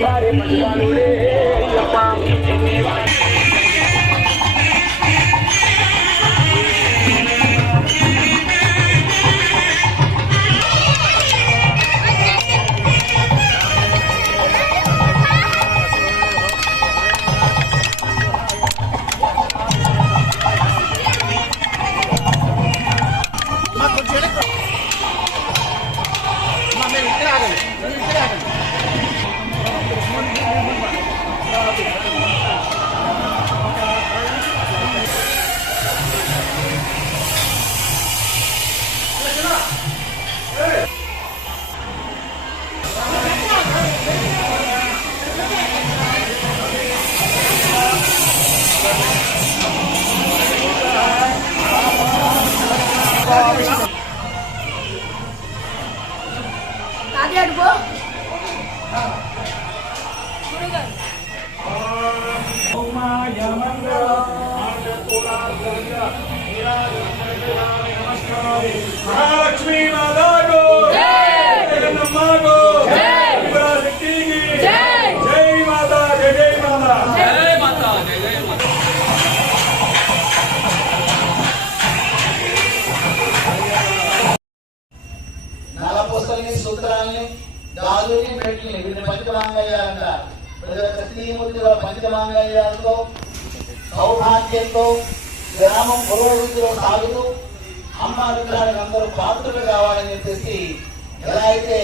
Pare, pare, pare, Mahalakshmi మాతాకు జగన్మాకు శక్తికి జై మాతా జై జై మాతా. నలపొసల్ని సూత్రాల్ని గాజుని మెట్లని వీటిని పంచమాంగళ్యాలంటారు ప్రతి ఒక్క స్త్రీమూర్తి వాళ్ళ పంచమాంగళ్యాలతో సౌభాగ్యంతో గ్రామం పురోగతిలో సాగుతూ అమ్మ అనుగ్రహానికి అందరూ పాత్రలు కావాలని చెప్పేసి ఎలా అయితే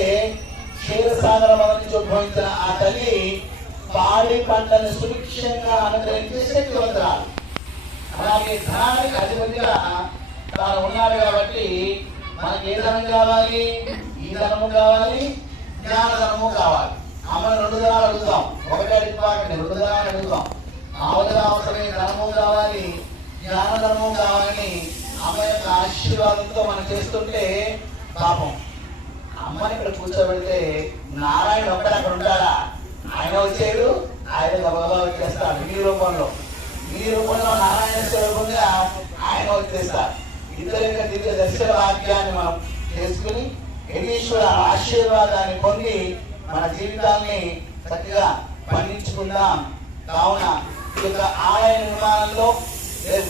క్షీరసాగర మన నుంచి ఉద్భవించిన ఆ తల్లి పాడి పంటను సుభిక్షంగా అనుగ్రహించే శక్తివంతురాలు అలాగే ధనానికి అధిపతిగా తాను ఉన్నాడు కాబట్టి మనకి ఏ ధనం కావాలి? ఈ ధనము కావాలి జ్ఞాన ధనము కావాలి. అమ్మని రెండు ధనాలు అడుగుతాం. ఒకటి అడిగిపోకండి రెండు ధనాలు అడుగుతాం. ఆవుగా అవసరమైన ధనము కావాలి జ్ఞాన ధనము కావాలని అమ్మ యొక్క ఆశీర్వాదంతో మనం చేస్తుంటే పాపం. అమ్మని ఇక్కడ కూర్చోబెడితే నారాయణ ఒక్కడ అక్కడ ఉంటాడా? ఆయన వచ్చాడు ఆయన గబగబా వచ్చేస్తాడు. మీ రూపంలో. మీ రూపంలో నారాయణ స్వరూపంగా ఆయన వచ్చేస్తారు ఇద్దరు యొక్క దివ్య దర్శన వాక్యాన్ని మనం చేసుకుని యనీశ్వర ఆశీర్వాదాన్ని పొంది మన జీవితాన్ని చక్కగా పండించుకుందాం. కావున ఈ యొక్క ఆలయ నిర్మాణంలో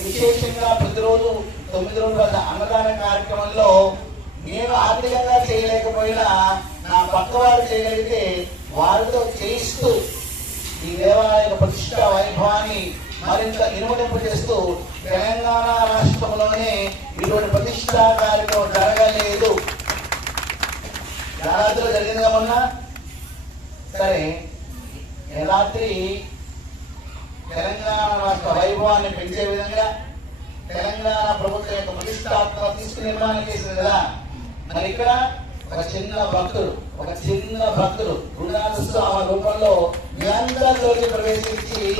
విశేషంగా ప్రతిరోజు తొమ్మిది రోజుల అన్నదాన కార్యక్రమంలో నేను ఆర్థికంగా చేయలేకపోయినా నా పక్కవారు చేయగలిగితే వారితో చేయిస్తూ ఈ దేవాలయ ప్రతిష్ట వైభవాన్ని మరింత ఇనుమడింపు చేస్తూ తెలంగాణ రాష్ట్రంలోనే ఇటువంటి ప్రతిష్టా కార్యక్రమం జరగలేదు. యాదాద్రిలో జరిగింది మొన్న? సరే. యాదాద్రి తెలంగాణ రాష్ట్ర వైభవాన్ని పెంచే విధంగా తెలంగాణ ప్రభుత్వం యొక్క ప్రతిష్టాత్మక తీసుకుని నిర్మాణం చేసింది కదా. మరి ఇక్కడ ఒక చిన్న భక్తుడు ఒక చిన్న భక్తుడు గురునాథ స్వామి రూపంలో మీ ప్రవేశించి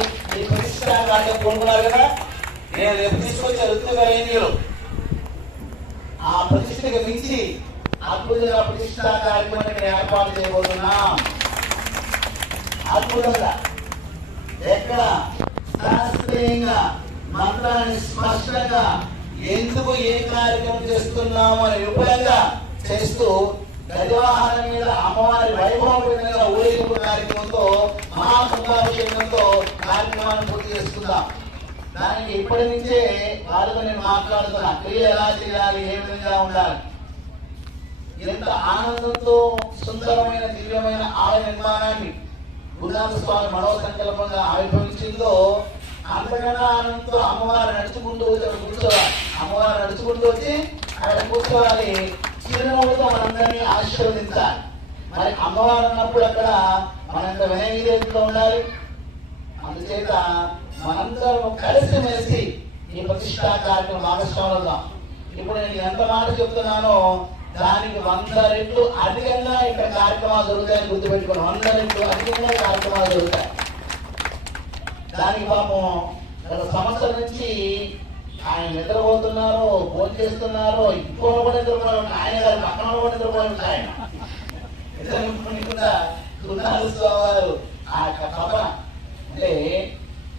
ఈ ప్రతిష్టాన్ని కోరుకున్నారు కదా. నేను రేపు తీసుకొచ్చే ఋతుగలేనియులు ఆ ప్రతిష్టకి మించి అద్భుతంగా ప్రతిష్టా కార్యక్రమం ఏర్పాటు చేయబోతున్నాం. అద్భుతంగా. ఎక్కడ శాస్త్రీయంగా మంత్రాన్ని స్పష్టంగా ఎందుకు ఏ కార్యక్రమం చేస్తున్నాము అని విపులంగా చేస్తూ గజవాహనం మీద అమ్మవారి వైభవంగా ఊరేగింపు కార్యక్రమంతో మహాకుంభాభిషేకంతో కార్యక్రమాన్ని పూర్తి చేసుకుందాం. దానికి ఇప్పటి నుంచే వాళ్ళతో నేను మాట్లాడుతున్నా క్రియ ఎలా చేయాలి ఏ విధంగా ఉండాలి? ఎంత ఆనందంతో సుందరమైన దివ్యమైన ఆలయ నిర్మాణాన్ని గురునాథ స్వామి మనో సంకల్పంగా ఆవిర్భవించిందో అంతకన్నా ఆనందంతో అమ్మవారు నడుచుకుంటూ వచ్చి కూర్చోవాలి. అమ్మవారు నడుచుకుంటూ వచ్చి అక్కడ కూర్చోవాలి. చిరునవ్వుతో మనందరినీ ఆశీర్వదించాలి. మరి అమ్మవారు అన్నప్పుడు అక్కడ మనంత వినయ ఉండాలి. అందుచేత మనందరం కలిసి మెలిసి ఈ ప్రతిష్టా కార్యక్రమం భాగస్వాములుగా ఇప్పుడు నేను ఎంత మాట చెప్తున్నానో దానికి వంద రెట్లు అధికంగా ఇక్కడ కార్యక్రమాలు జరుగుతాయని గుర్తుపెట్టుకోండి. వంద రెట్లు అధికంగా కార్యక్రమాలు జరుగుతాయి. దానికి పాపం గత సంవత్సరం నుంచి ఆయన నిద్రపోతున్నారు భోజనం చేస్తున్నారు ఇంకో కూడా నిద్రపోయి ఆయన గారు పక్కన కూడా నిద్రపోయి ఆయన. నిద్రపోకుండా గురునాథ స్వామి వారు ఆ యొక్క తపన అంటే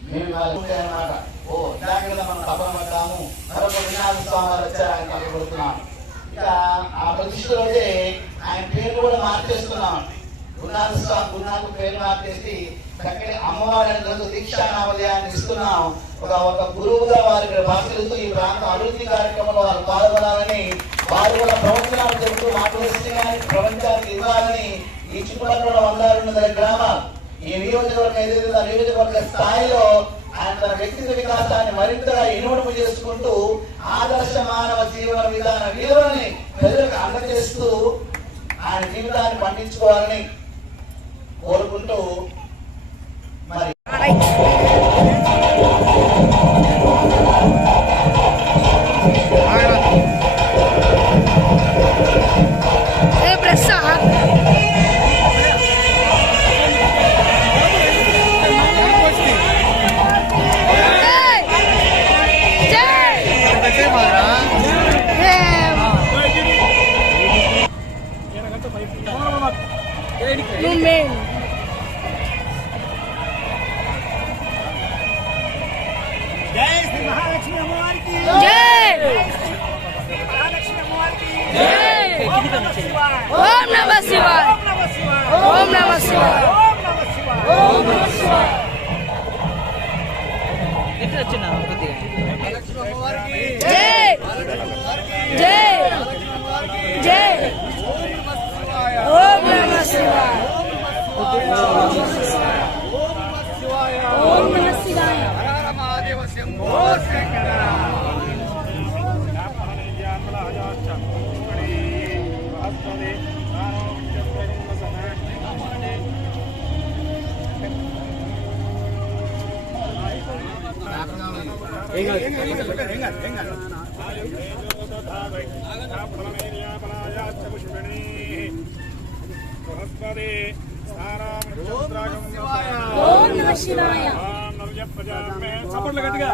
మేము వాళ్ళు అన్నమాట. ఓ దాని మీద మనం తపన పడ్డాము. మరొక వినాయక స్వామి వారు వచ్చారు ఆయన తపన ఇక ఆ ప్రతిష్ట రోజే ఆయన పేరు కూడా మార్చేస్తున్నాం. గుణాలు స్వామి గురునాథ్ పేరు మార్చేసి చక్కని అమ్మవారి దీక్షా నామధేయాన్ని ఇస్తున్నాం. ఒక ఒక గురువుగా వారి ఇక్కడ భాషలుతూ ఈ ప్రాంత అభివృద్ధి కార్యక్రమంలో వారు పాల్గొనాలని వారు కూడా ప్రవచనాలు చెబుతూ మాతృశ్రీయానికి ప్రపంచానికి ఇవ్వాలని ఈ చుట్టుపక్కల వందల రెండు గ్రామాలు ఈ నియోజకవర్గం ఏదైతే నియోజకవర్గ స్థాయిలో ఆయన తన వ్యక్తిగత వికాసాన్ని మరింతగా ఇనుమడుపు చేసుకుంటూ ఆదర్శ మానవ జీవన విధాన విలువల్ని ప్రజలకు అందజేస్తూ ఆయన జీవితాన్ని పండించుకోవాలని కోరుకుంటూ మరి ఎట్లా వచ్చిన శివాయ ఓం నమ శివాయ జై జై ఓం నమ శివాయ. ఓం నమ శివాయ చప్పట్లు గట్టిగా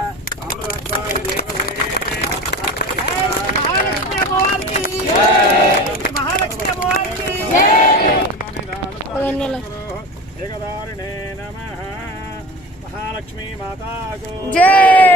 మహాలక్ష్మి అమ్మవారికి మహాలక్ష్మి అమ్మవారికి ఏకదారిణే నమ మహాలక్ష్మి మాతాకు జై జగన్నమ్మకు జై శక్తికి జై